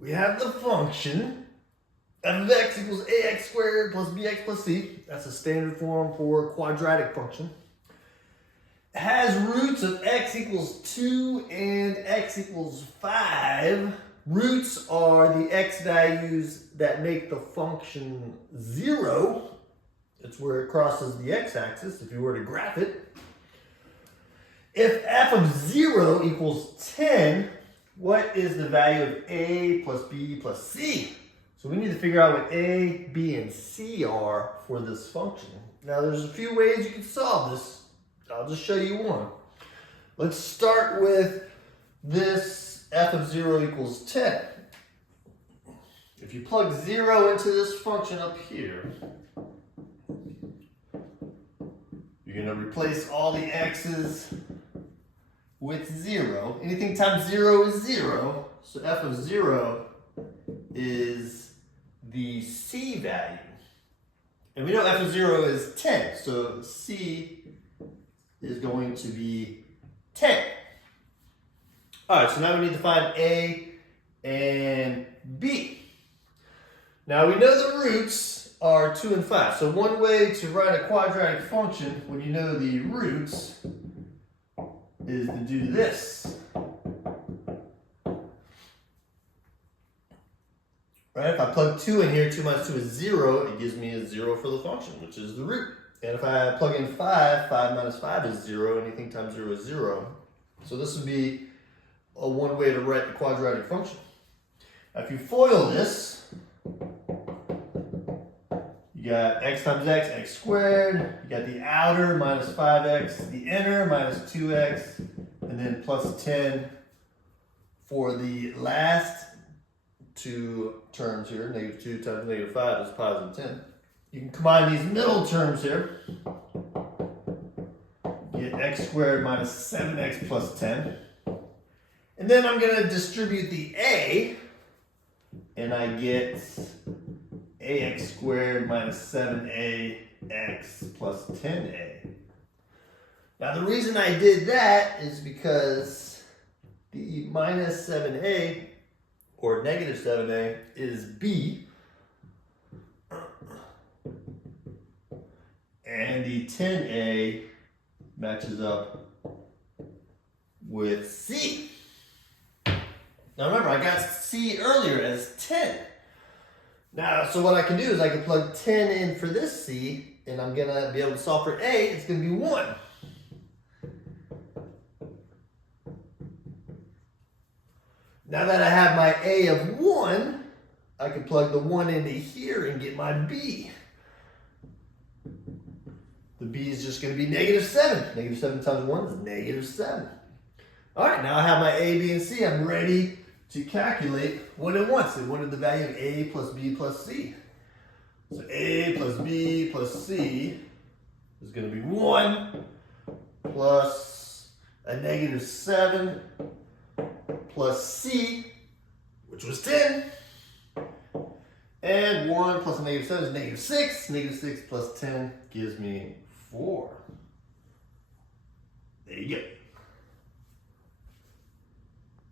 we have the function f of x equals ax squared plus bx plus c. That's a standard form for a quadratic function. It has roots of x equals 2 and x equals 5. Roots are the x values that make the function 0. It's where it crosses the x-axis if you were to graph it. If f of 0 equals 10, what is the value of a plus b plus c? So we need to figure out what a, b, and c are for this function. Now there's a few ways you can solve this. I'll just show you one. Let's start with this f of 0 equals 10. If you plug 0 into this function up here, you're going to replace all the x's with 0. Anything times 0 is 0. So f of 0 is the c value. And we know f of 0 is 10. So c is going to be 10. All right, so now we need to find a and b. Now we know the roots are 2 and 5. So one way to write a quadratic function when you know the roots is to do this. Right? If I plug 2 in here, 2 minus 2 is 0. It gives me a 0 for the function, which is the root. And if I plug in 5, 5 minus 5 is 0. Anything times 0 is 0. So this would be one way to write the quadratic function. Now if you FOIL this, you got x times x, x squared. You got the outer minus 5x, the inner minus 2x, and then plus 10 for the last two terms here. Negative 2 times negative 5 is positive 10. You can combine these middle terms here. Get x squared minus 7x plus 10. And then I'm going to distribute the a, and I get ax squared minus 7ax plus 10a. Now the reason I did that is because the minus 7a, or negative 7a, is b. And the 10a matches up with c. Now remember, I got c earlier as 10. Now, so what I can do is I can plug 10 in for this c, and I'm going to be able to solve for a. It's going to be 1. Now that I have my a of 1, I can plug the 1 into here and get my b. The b is just going to be negative 7. Negative 7 times 1 is negative 7. All right, now I have my a, b, and c. I'm ready to calculate what it wants. It wanted the value of a plus b plus c. So a plus b plus c is going to be 1 plus a negative 7 plus c, which was 10. And 1 plus a negative 7 is negative 6. Negative 6 plus 10 gives me 4. There you go.